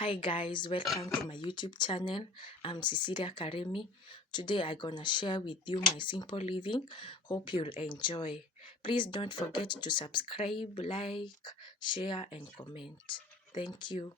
Hi guys, welcome to my YouTube channel. I'm Cecilia Karemi. Today I'm gonna share with you my simple living. Hope you'll enjoy. Please don't forget to subscribe, like, share and comment. Thank you.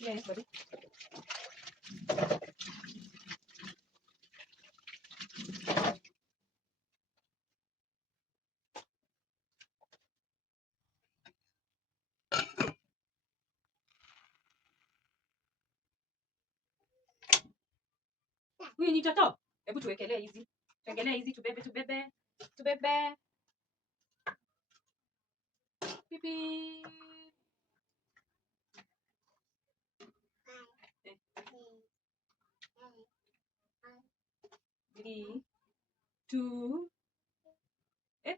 Yes, sorry. Huyu ni toto. Hebu tuwekelee hizi. Tuwekelee hizi tubebe. Pipi. Three, two, eh,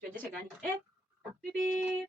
tuendeshe gani? Pipi.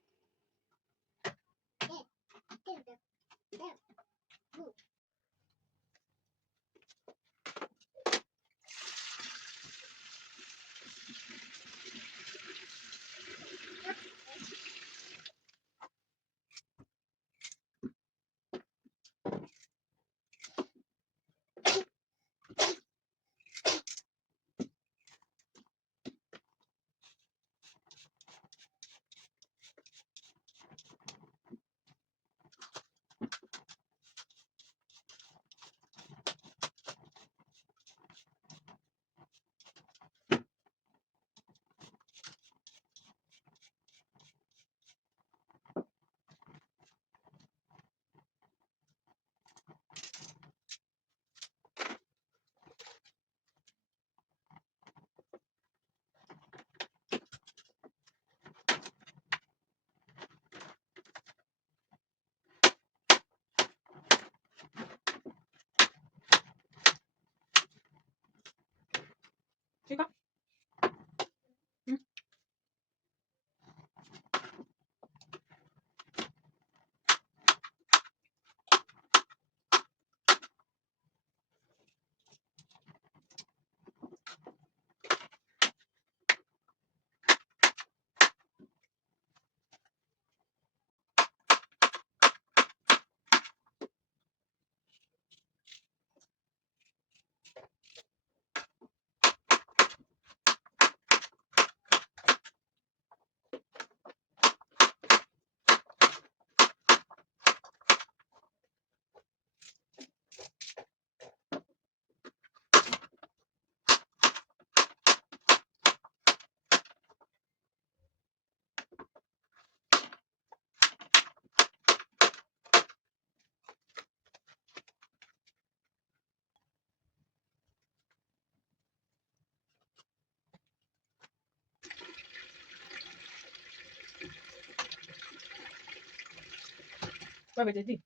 Wewe Dedi.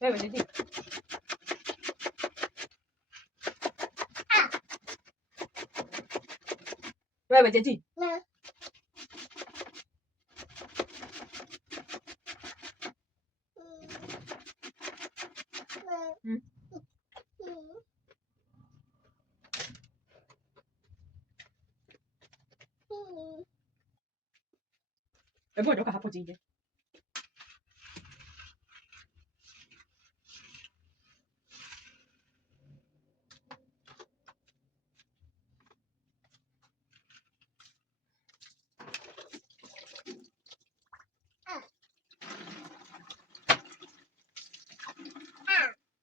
Wewe Dedi. Wewe Dedi. Mm. Hebu ondoka hapo Jide.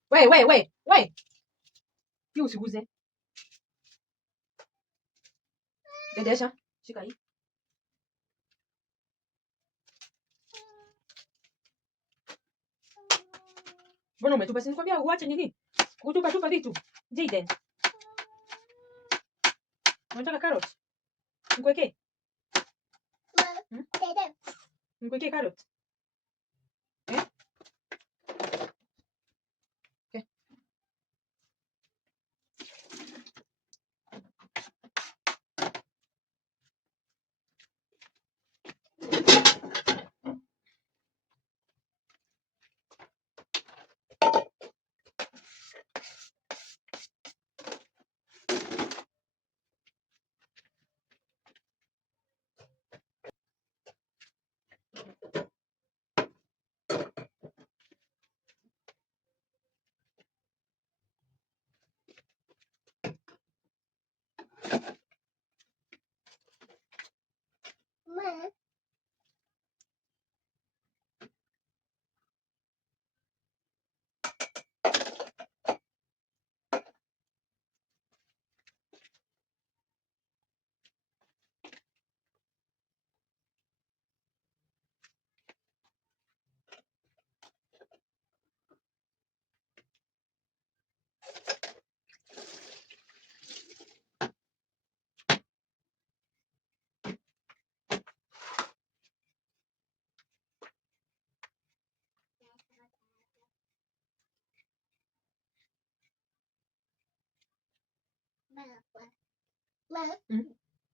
We. Hii usiguze. Dedesha. Shika hii. Mbona umetupa? Si nikwambia uache nini? Kutupa tupa vitu. Jide. Unataka carrot? Nikuwekee? Nikuwekee carrot? Eh? Okay.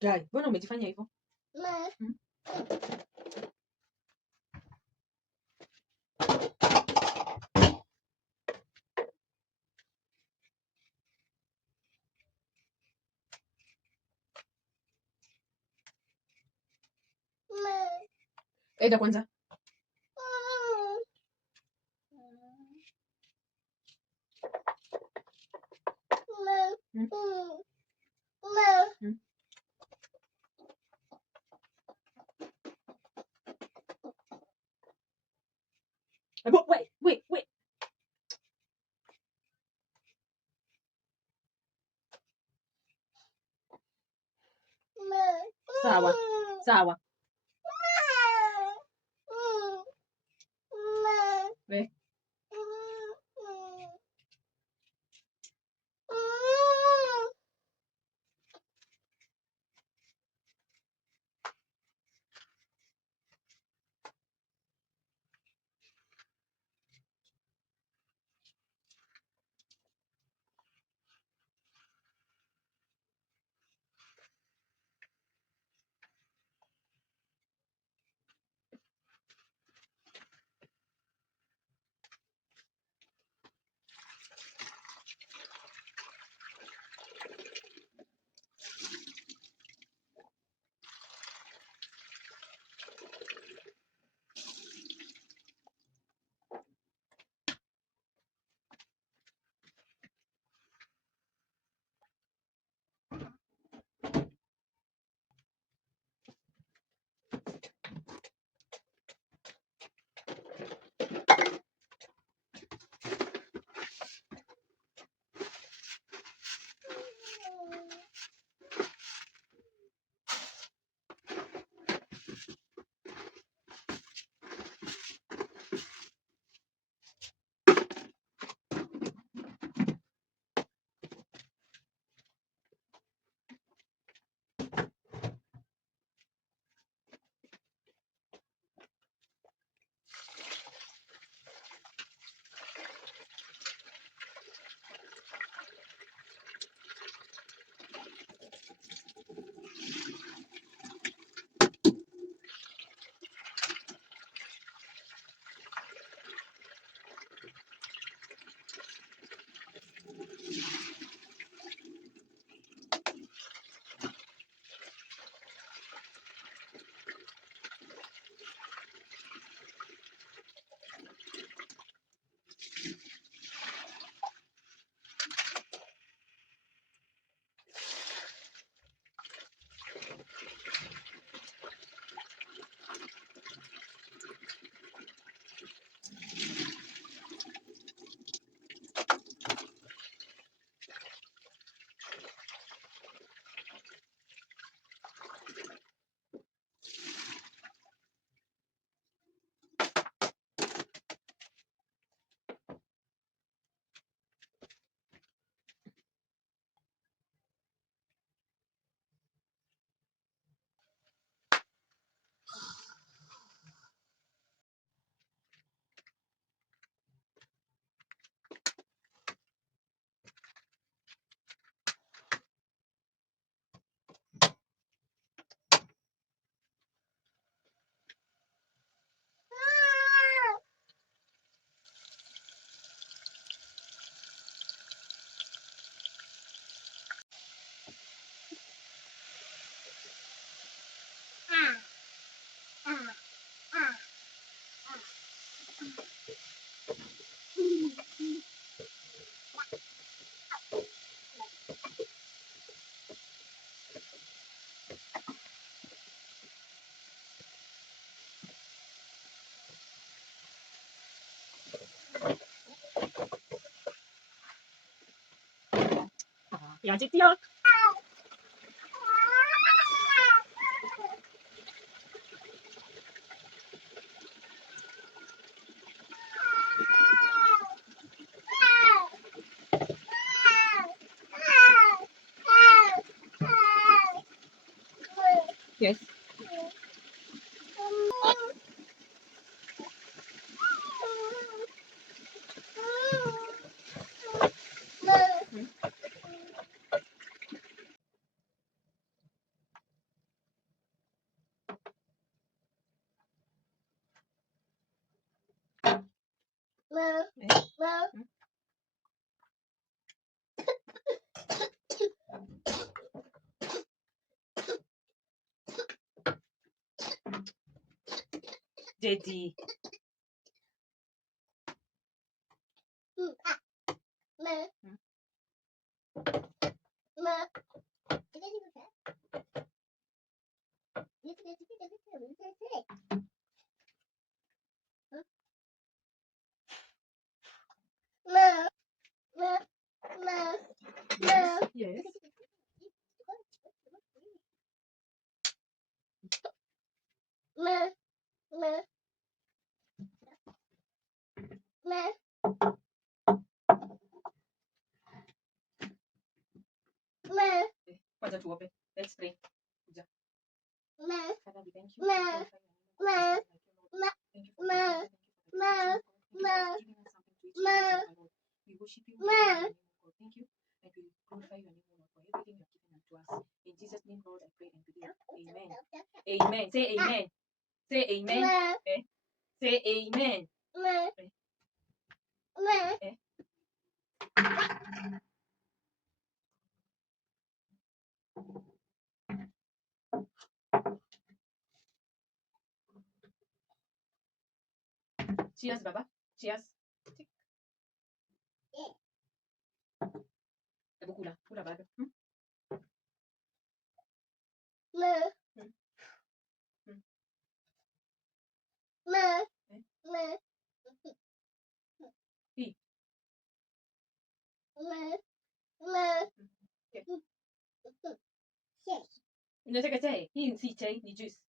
Dai, mbona umejifanya hivyo? Mm. Eda kwanza. Mm. Mm. Hebu, wait. Sawa. Sawa. We. Yang cik Tia. Yes. Jadi. Yes. Kwanza tuombe. Let's pray. Kuja. Father, we thank you. We glorify your name. Thank you for the gift. Thank you for giving us something to eat. Lord. We worship you. We glorify your name, God. Thank you. And we glorify your name, Lord, for everything you have given unto us. In Jesus' name, Lord, I pray and believe. Amen. Amen. Say amen. Say amen. Eh? Say amen. Eh? Cheers, Baba. Cheers. Hebu kula. Kula bado. Hii. Unataka chai? Hii si chai, ni juice.